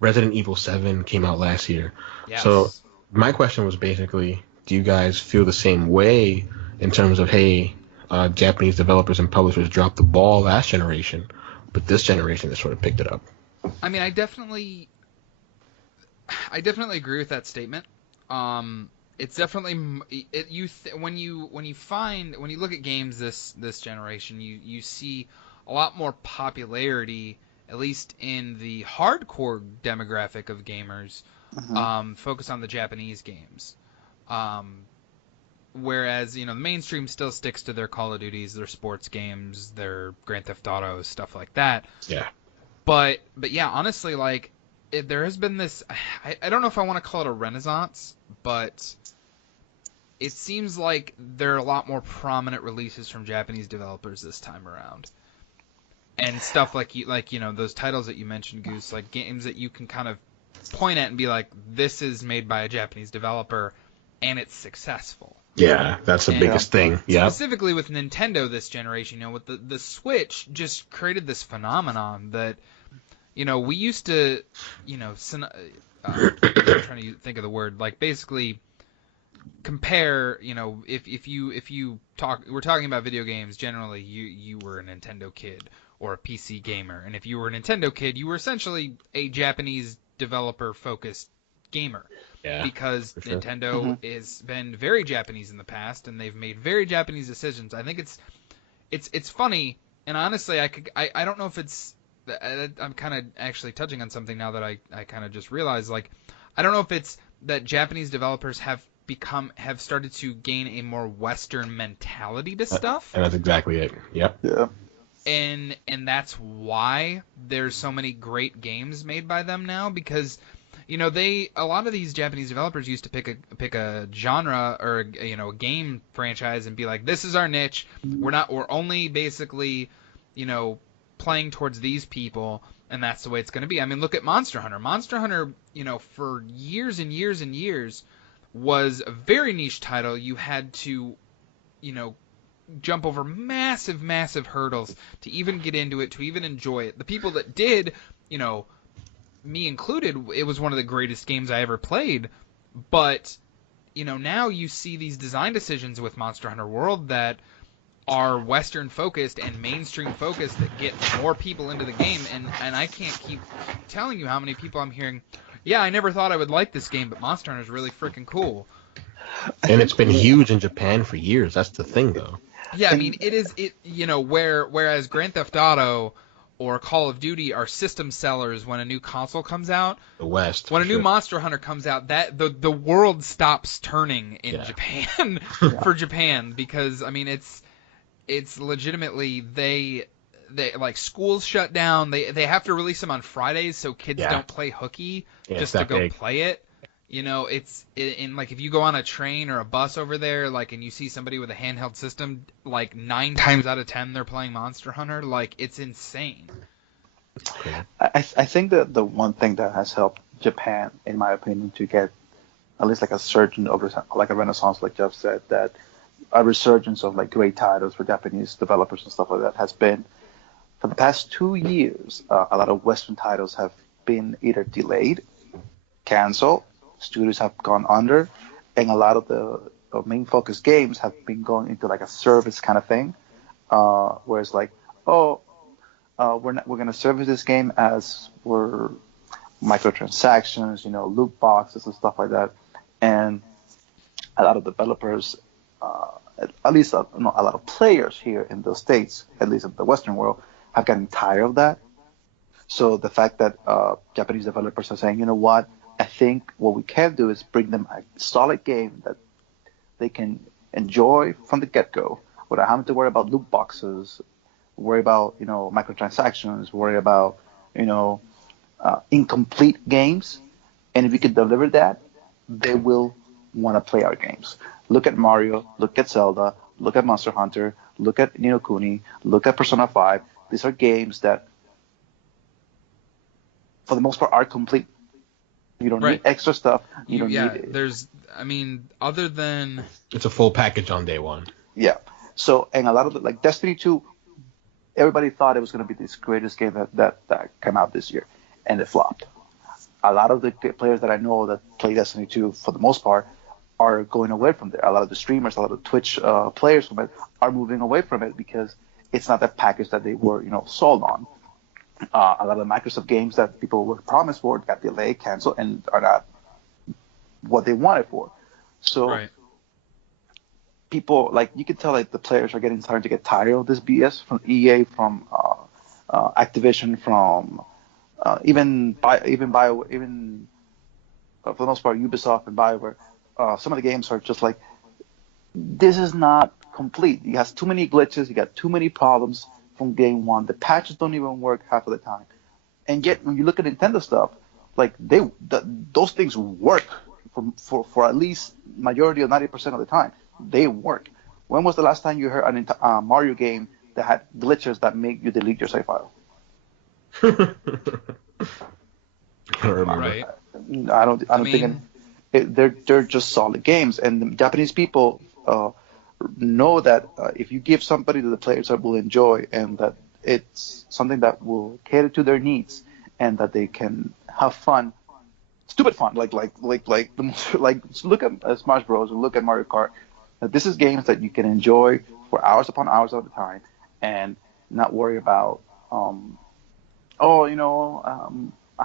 Resident Evil 7 came out last year. Yes. So my question was basically, do you guys feel the same way in terms of, hey, Japanese developers and publishers dropped the ball last generation, but this generation has sort of picked it up? I mean, I definitely agree with that statement. It's definitely when you look at games this generation, you see a lot more popularity, at least in the hardcore demographic of gamers, focus on the Japanese games. Whereas, the mainstream still sticks to their Call of Duties, their sports games, their Grand Theft Autos, stuff like that. Yeah. But yeah, honestly, like, there has been this, I don't know if I want to call it a renaissance, but it seems like there are a lot more prominent releases from Japanese developers this time around. And stuff like those titles that you mentioned, Goose, like games that you can kind of point at and be like, this is made by a Japanese developer, and it's successful. Yeah, that's the biggest thing. Yeah. Specifically with Nintendo this generation, with the Switch just created this phenomenon that, we used to, I'm trying to think of the word, like basically compare, if you talk, we're talking about video games, generally you were a Nintendo kid or a PC gamer, and if you were a Nintendo kid, you were essentially a Japanese developer focused gamer. Yeah, because sure. Nintendo has been very Japanese in the past, and they've made very Japanese decisions. I think it's funny, and honestly, I don't know if it's. I'm kind of actually touching on something now that I kind of just realized. Like, I don't know if it's that Japanese developers have have started to gain a more Western mentality to stuff. And that's exactly it. Yep. Yeah. And that's why there's so many great games made by them now, because a lot of these Japanese developers used to pick a genre or a game franchise and be like, this is our niche. We're only basically playing towards these people, and that's the way it's going to be. I mean, look at Monster Hunter. Monster Hunter, for years and years and years was a very niche title. You had to jump over massive, massive hurdles to even get into it, to even enjoy it. The people that did, me included, it was one of the greatest games I ever played. But, now you see these design decisions with Monster Hunter World that are Western focused and mainstream focused that get more people into the game. And I can't keep telling you how many people I'm hearing, yeah, I never thought I would like this game, but Monster Hunter is really freaking cool. And it's been huge in Japan for years. That's the thing, though. Yeah, I mean, whereas Grand Theft Auto or Call of Duty are system sellers when a new console comes out. The West. When a new Monster Hunter comes out, that the world stops turning in Japan for Japan, because I mean it's legitimately they like schools shut down. They have to release them on Fridays so kids don't play hooky just to go play it. It's in like if you go on a train or a bus over there, like, and you see somebody with a handheld system, like 9 times out of 10 they're playing Monster Hunter. Like, it's insane. I think that the one thing that has helped Japan, in my opinion, to get at least like a surge of like a renaissance, like Jeff said, that a resurgence of like great titles for Japanese developers and stuff like that has been, for the past 2 years, a lot of Western titles have been either delayed, canceled, studios have gone under, and a lot of the main focus games have been going into like a service kind of thing, where it's like, we're going to service this game as we're microtransactions, loot boxes and stuff like that, and a lot of developers, at least a lot of players here in the States, at least in the Western world, have gotten tired of that. So the fact that Japanese developers are saying, you know what, I think what we can do is bring them a solid game that they can enjoy from the get-go without having to worry about loot boxes, worry about, microtransactions, worry about, incomplete games. And if we could deliver that, they will want to play our games. Look at Mario, look at Zelda, look at Monster Hunter, look at Ni no Kuni, look at Persona 5. These are games that, for the most part, are complete. You don't need extra stuff. You don't need it. Other than... It's a full package on day one. Yeah. So, and a lot of the, like Destiny 2, everybody thought it was going to be this greatest game that came out this year, and it flopped. A lot of the players that I know that play Destiny 2, for the most part, are going away from there. A lot of the streamers, a lot of the Twitch players from it are moving away from it because it's not that package that they were, sold on. A lot of the Microsoft games that people were promised for got delayed, canceled, and are not what they wanted for. So people, like, you can tell, like, the players are starting to get tired of this BS from EA, from Activision, from even for the most part Ubisoft and BioWare. Some of the games are just like, this is not complete. It has too many glitches. You got too many problems from game one. The patches don't even work half of the time. And yet, when you look at Nintendo stuff, like, those things work for at least majority of 90% of the time. They work. When was the last time you heard a Mario game that had glitches that make you delete your save file? I don't remember. Right. I don't think they're just solid games, and the Japanese people know that if you give somebody that the players that will enjoy, and that it's something that will cater to their needs, and that they can have fun, stupid fun, like look at Smash Bros. And look at Mario Kart. This is games that you can enjoy for hours upon hours at a time, and not worry about I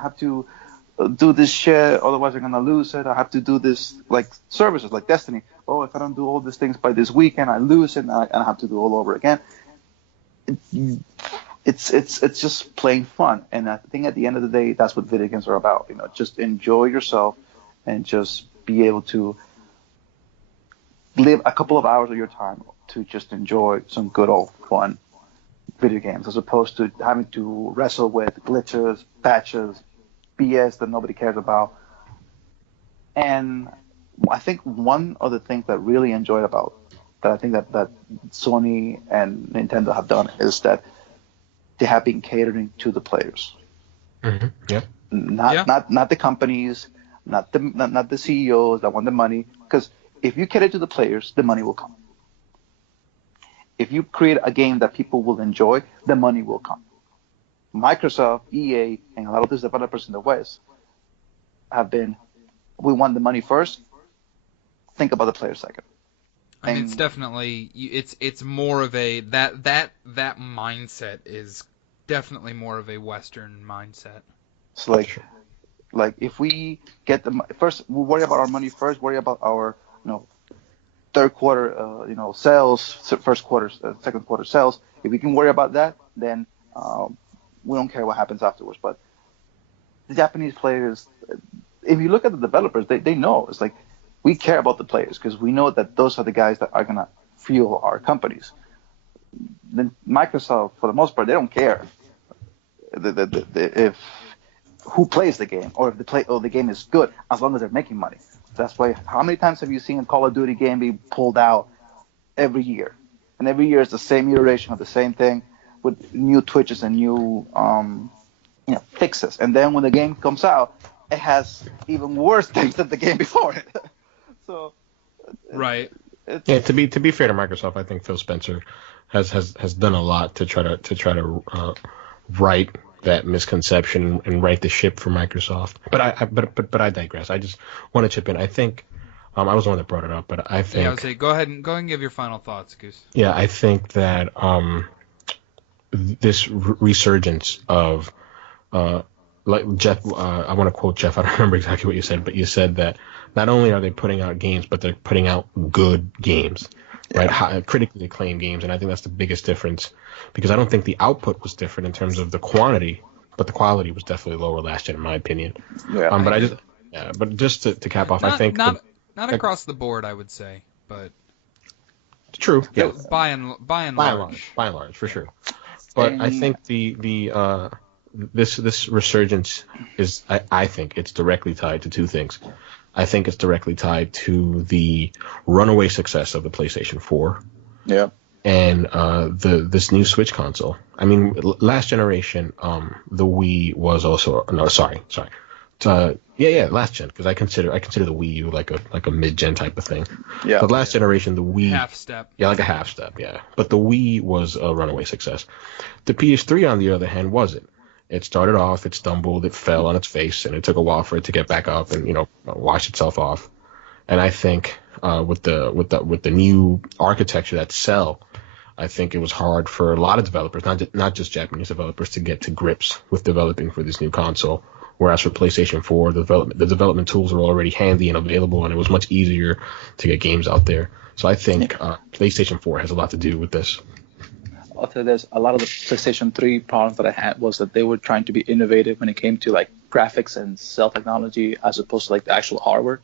have to do this shit, otherwise I'm gonna lose it. I have to do this, like services like Destiny. Oh, if I don't do all these things by this weekend, I lose it, and I have to do it all over again. It's just plain fun, and I think at the end of the day, that's what video games are about. Just enjoy yourself, and just be able to live a couple of hours of your time to just enjoy some good old fun video games, as opposed to having to wrestle with glitches, patches, BS that nobody cares about. And I think one of the things that really enjoyed about that I think that Sony and Nintendo have done is that they have been catering to the players. Mm-hmm. Yeah. Not the companies, not the CEOs that want the money. Because if you cater to the players, the money will come. If you create a game that people will enjoy, the money will come. Microsoft, EA, and a lot of these developers in the West have been, we want the money first, think about the player second. And it's definitely, it's more of a, that mindset is definitely more of a Western mindset. It's like if we get the first, we worry about our money first, worry about our, third quarter, sales, first quarter, second quarter sales. If we can worry about that, then we don't care what happens afterwards. But the Japanese players, if you look at the developers, they know. It's like, we care about the players because we know that those are the guys that are going to fuel our companies. Then Microsoft, for the most part, they don't care if who plays the game or if the game is good, as long as they're making money. That's why, how many times have you seen a Call of Duty game be pulled out every year? And every year is the same iteration of the same thing with new twitches and new fixes. And then when the game comes out, it has even worse things than the game before it. So, right. To be fair to Microsoft, I think Phil Spencer has done a lot to try to right that misconception and right the ship for Microsoft. But I digress. I just want to chip in. I think I was the one that brought it up, but I think I would say go ahead and give your final thoughts, Goose. Yeah, I think that this resurgence of like Jeff, I want to quote Jeff. I don't remember exactly what you said, but you said that not only are they putting out games, but they're putting out good games, right? Critically acclaimed games, and I think that's the biggest difference, because I don't think the output was different in terms of the quantity, but the quality was definitely lower last gen, in my opinion. Yeah. But just to cap off, I think not across the board, I would say, but true. Yeah. By and large, for sure. But I think this resurgence is, I think it's directly tied to two things. I think it's directly tied to the runaway success of the PlayStation 4. Yeah. And this new Switch console. I mean, last generation, the Wii was also last gen, because I consider the Wii U like a mid-gen type of thing. Yeah. But last generation, the Wii half step. Yeah, like a half step. Yeah. But the Wii was a runaway success. The PS3, on the other hand, wasn't. It started off, it stumbled, it fell on its face, and it took a while for it to get back up and wash itself off. And I think with the new architecture that's Cell, I think it was hard for a lot of developers, not just Japanese developers, to get to grips with developing for this new console. Whereas for PlayStation 4, the development tools were already handy and available, and it was much easier to get games out there. So I think PlayStation 4 has a lot to do with this. I'll tell you this, a lot of the PlayStation 3 problems that I had was that they were trying to be innovative when it came to like graphics and cell technology, as opposed to like the actual hardware.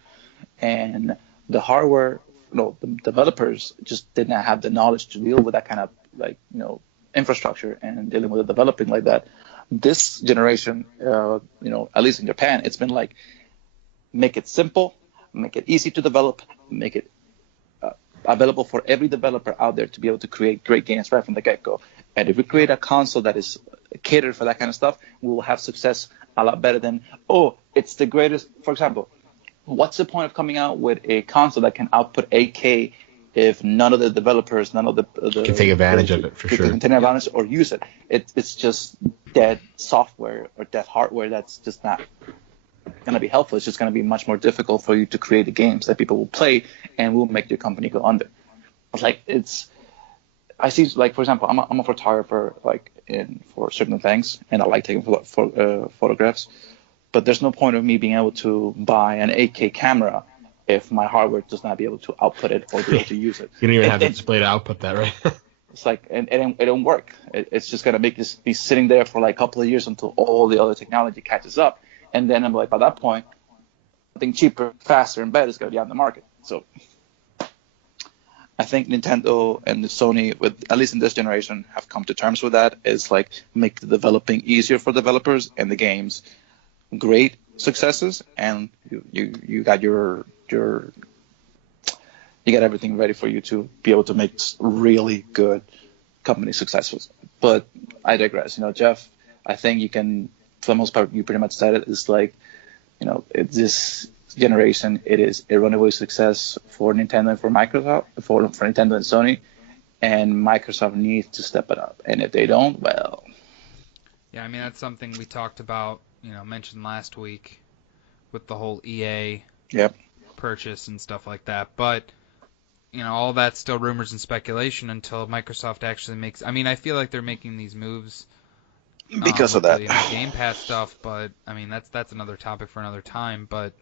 And the hardware, the developers just did not have the knowledge to deal with that kind of infrastructure and dealing with the developing like that. This generation, at least in Japan, it's been like, make it simple, make it easy to develop, make it available for every developer out there to be able to create great games right from the get-go. And if we create a console that is catered for that kind of stuff, we will have success a lot better than, it's the greatest. For example, what's the point of coming out with a console that can output 8K if none of the developers, none of the can take advantage of it, for sure. Can take advantage or use it. It's just dead software or dead hardware that's just not going to be helpful. It's just going to be much more difficult for you to create the games that people will play and will make your company go under. I see, like, for example, I'm a photographer, for certain things, and I like taking photographs, but there's no point of me being able to buy an 8K camera if my hardware does not be able to output it or be able to use it. You don't even have the display to output that, right? It's like, and it don't work. It's just going to make this be sitting there for like a couple of years until all the other technology catches up. And then I'm like, by that point, something cheaper, faster, and better is going to be on the market. So I think Nintendo and Sony, with at least in this generation, have come to terms with that. Is like make the developing easier for developers and the games great successes, and you got you got everything ready for you to be able to make really good company successes. But I digress. Jeff, I think you can, for the most part, you pretty much said it. It's like, this generation, it is a runaway success for Nintendo and for Microsoft, for Nintendo and Sony, and Microsoft needs to step it up. And if they don't, well. Yeah, I mean, that's something we talked about, mentioned last week with the whole EA purchase and stuff like that. But, all that's still rumors and speculation until Microsoft actually makes... I mean, I feel like they're making these moves because of that. The, Game Pass stuff, but, I mean, that's another topic for another time. But,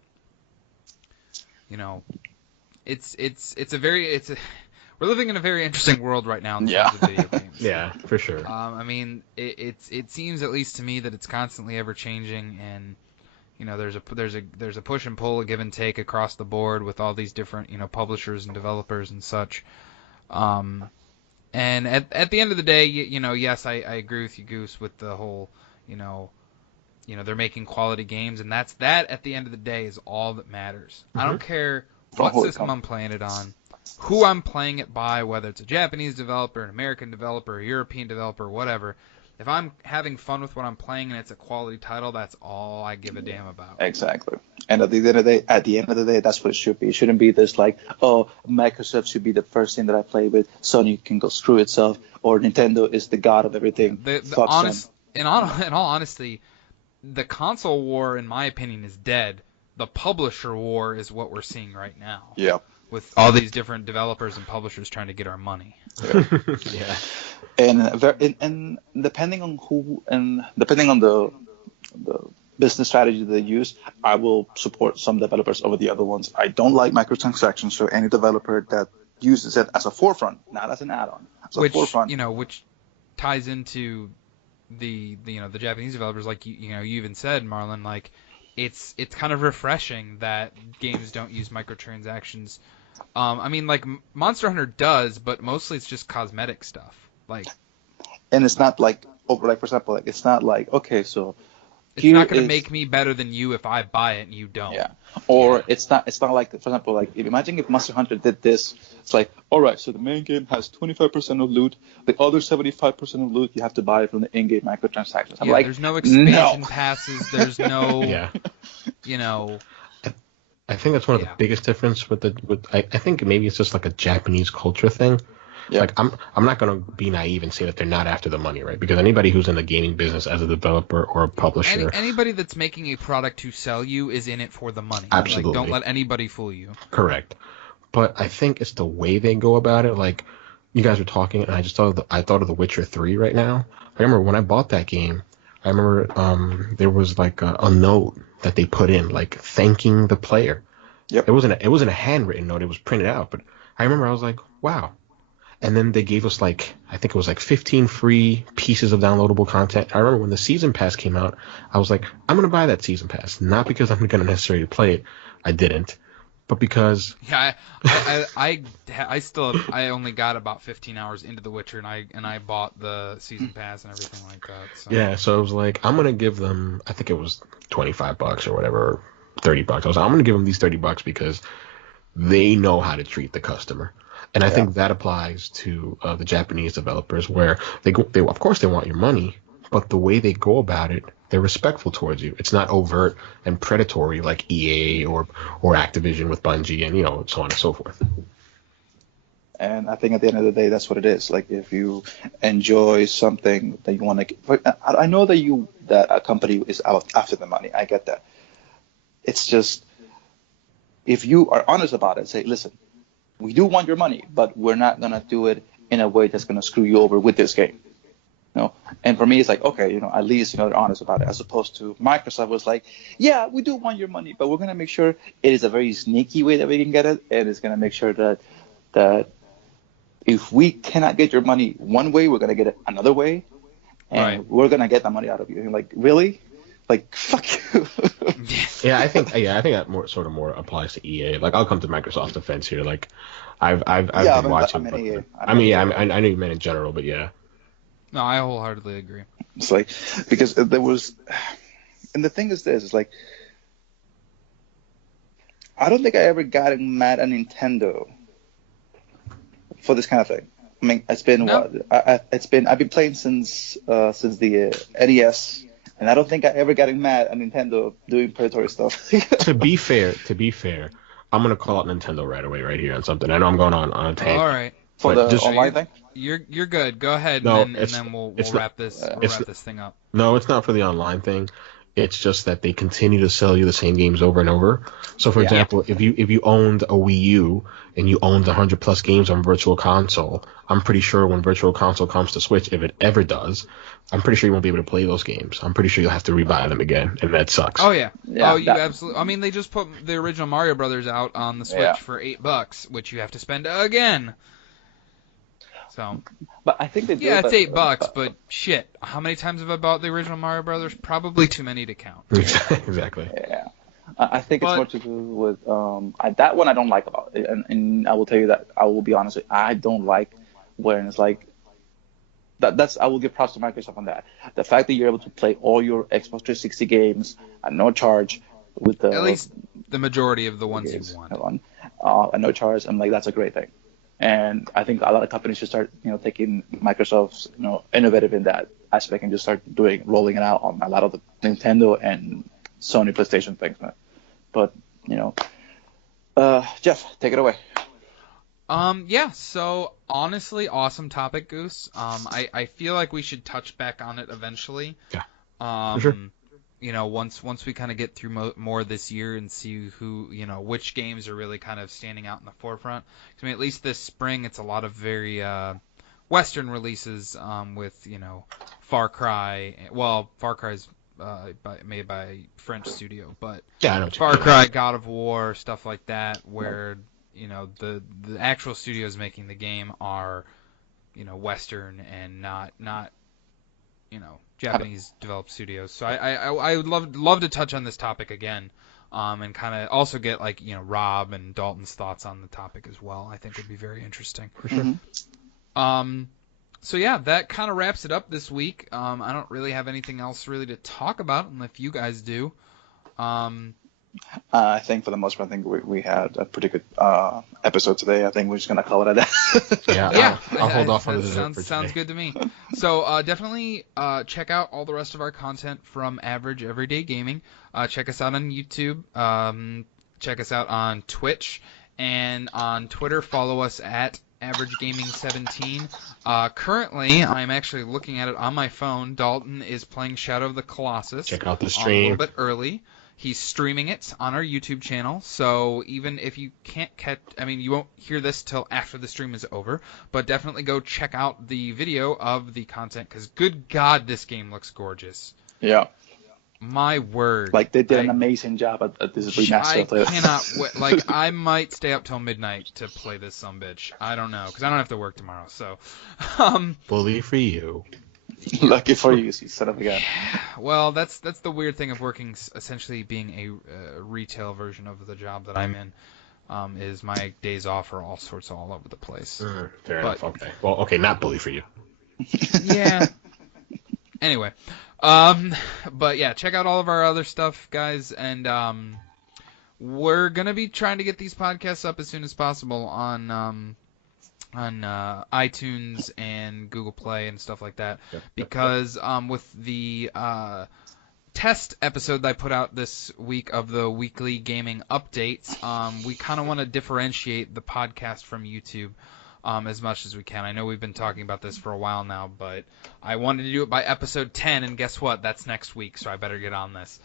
we're living in a very interesting world right now in terms of video games. Yeah, for sure. I mean, it seems, at least to me, that it's constantly ever changing, and there's a push and pull, a give and take across the board with all these different publishers and developers and such. And at the end of the day, yes, I agree with you, Goose, with the whole they're making quality games, and that at the end of the day is all that matters. Mm-hmm. I don't care what system I'm playing it on, who I'm playing it by, whether it's a Japanese developer, an American developer, a European developer, whatever. If I'm having fun with what I'm playing and it's a quality title, that's all I give a damn about. Exactly. And at the end of the day, that's what it should be. It shouldn't be this like, oh, Microsoft should be the first thing that I play with. Sony can go screw itself, or Nintendo is the god of everything. In all honesty, the console war, in my opinion, is dead. The publisher war is what we're seeing right now. Yeah. With all these different developers and publishers trying to get our money. Yeah. And depending on who and depending on the business strategy they use, I will support some developers over the other ones. I don't like microtransactions, so any developer that uses it as a forefront, not as an add-on, as a forefront. Which ties into the Japanese developers, like you even said, Marlon, like it's kind of refreshing that games don't use microtransactions. I mean, like Monster Hunter does, but mostly it's just cosmetic stuff. And it's not like for example, like it's not like, okay, so it's not going to make me better than you if I buy it and you don't. Yeah. Or it's not like, for example, like imagine if Monster Hunter did this. It's like, all right, so the main game has 25% of loot. The other 75% of loot you have to buy from the in-game microtransactions. I'm like, there's no expansion passes. There's no, I think that's one of the biggest difference I think maybe it's just like a Japanese culture thing. Yeah. Like I'm not gonna be naive and say that they're not after the money, right? Because anybody who's in the gaming business as a developer or a publisher, anybody that's making a product to sell you is in it for the money. Absolutely. Like, don't let anybody fool you. Correct. But I think it's the way they go about it. Like you guys were talking, and I thought of The Witcher 3 right now. I remember when I bought that game. I remember there was like a note that they put in, like thanking the player. Yep. It wasn't a handwritten note. It was printed out. But I remember I was like, wow. And then they gave us I think it was 15 free pieces of downloadable content. I remember when the season pass came out, I was like, I'm going to buy that season pass. Not because I'm going to necessarily play it. I didn't. But because... Yeah, I only got about 15 hours into The Witcher, and I bought the season pass and everything like that. So. Yeah, so I was like, I'm going to give them, I think it was $25 or whatever, or $30. I was like, I'm going to give them these $30 because they know how to treat the customer. And I think that applies to the Japanese developers, where they of course they want your money, but the way they go about it, they're respectful towards you. It's not overt and predatory like EA or Activision with Bungie and so on and so forth. And I think at the end of the day, that's what it is. Like if you enjoy something that you want to, I know that a company is out after the money. I get that. It's just if you are honest about it, say, listen. We do want your money, but we're not going to do it in a way that's going to screw you over with this game. And for me, it's like, okay, at least, they're honest about it, as opposed to Microsoft was like, yeah, we do want your money, but we're going to make sure it is a very sneaky way that we can get it. And it's going to make sure that if we cannot get your money one way, we're going to get it another way. And we're going to get the money out of you. And like, really? Like, fuck you. Yeah, I think that more applies to EA. Like, I'll come to Microsoft's defense here. Like, I've Yeah, been watching. I mean, EA. I mean, yeah, I know you meant in general, but yeah. No, I wholeheartedly agree. It's like, because there was, and the thing is this, it's like, I don't think I ever got mad at Nintendo for this kind of thing. I mean, it's been No. I've been playing since the NES, and I don't think I ever got mad at Nintendo doing predatory stuff. To be fair, I'm gonna call out Nintendo right away, right here on something. I know I'm going on a tangent. All right. For But the just- online thing. You're good. Go ahead, No, and then we'll it's not- wrap this it's wrap this thing up. No, it's not for the online thing. It's just that they continue to sell you the same games over and over. So, for example, if you owned a Wii U and you owned 100+ games on Virtual Console, I'm pretty sure when Virtual Console comes to Switch, if it ever does, I'm pretty sure you won't be able to play those games. I'm pretty sure you'll have to rebuy them again, and that sucks. Oh yeah. Yeah, You absolutely. I mean, they just put the original Mario Brothers out on the Switch Yeah. for $8, which you have to spend again. So But I think they do. yeah, it's $8, but shit, how many times have I bought the original Mario Brothers? Probably too many to count. Exactly. Yeah, I think it's But- more to do with that one I don't like about it, and I will tell you that I will be honest with you, I don't like when it's like that's I will give props to Microsoft on that. The fact that you're able to play all your Xbox 360 games at no charge with the At least the majority of the ones games, you want. hold on, at no charge, I'm like, that's a great thing. And I think a lot of companies should start, taking Microsoft's, innovative in that aspect and just start rolling it out on a lot of the Nintendo and Sony PlayStation things, man. But, Jeff, take it away. Yeah, so honestly, awesome topic, Goose. I feel like we should touch back on it eventually. Yeah, for sure. Once we kind of get through more this year and see who, which games are really kind of standing out in the forefront. 'Cause, I mean, at least this spring, it's a lot of very Western releases with, Far Cry. Well, Far Cry's made by a French studio, but Yeah, I know what you Far mean. Cry, God of War, stuff like that, where the actual studios making the game are Western and not Japanese developed studios. So I would love to touch on this topic again, and kind of also get Rob and Dalton's thoughts on the topic as well. I think would be very interesting. For sure. So yeah, that kind of wraps it up this week. I don't really have anything else really to talk about, unless you guys do. I think for the most part, I think we had a pretty good episode today. I think we're just going to call it at that. Yeah, I'll hold off on that the dessert for sounds today. good to me. So definitely check out all the rest of our content from Average Everyday Gaming. Check us out on YouTube. Check us out on Twitch. And on Twitter, follow us at AverageGaming17. Currently, I'm actually looking at it on my phone. Dalton is playing Shadow of the Colossus. Check out the A stream. little bit early. He's streaming it on our YouTube channel, so even if you can't you won't hear this till after the stream is over, but definitely go check out the video of the content, because good God, this game looks gorgeous. Yeah. My word. Like, they did an amazing job at this remaster. I cannot wait. Like, I might stay up till midnight to play this sumbitch. I don't know, because I don't have to work tomorrow, so. Bully for you. Lucky for you son of a gun. Well, that's the weird thing of working, essentially being a retail version of the job that I'm in, is my days off are all over the place. Fair enough. Okay. Well, okay, not bully for you. Yeah. Anyway, but yeah, check out all of our other stuff, guys, and we're gonna be trying to get these podcasts up as soon as possible on iTunes and Google Play and stuff like that, because with the test episode that I put out this week of the weekly gaming updates, we kind of want to differentiate the podcast from YouTube as much as we can. I know we've been talking about this for a while now, but I wanted to do it by episode 10, and guess what? That's next week, so I better get on this.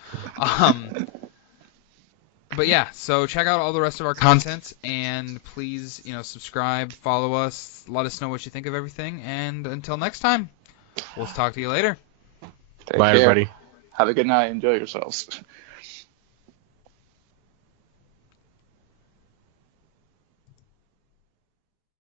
But yeah, so check out all the rest of our content, and please, subscribe, follow us, let us know what you think of everything, and until next time, we'll talk to you later. Take Bye, care. everybody. Have a good night. Enjoy yourselves.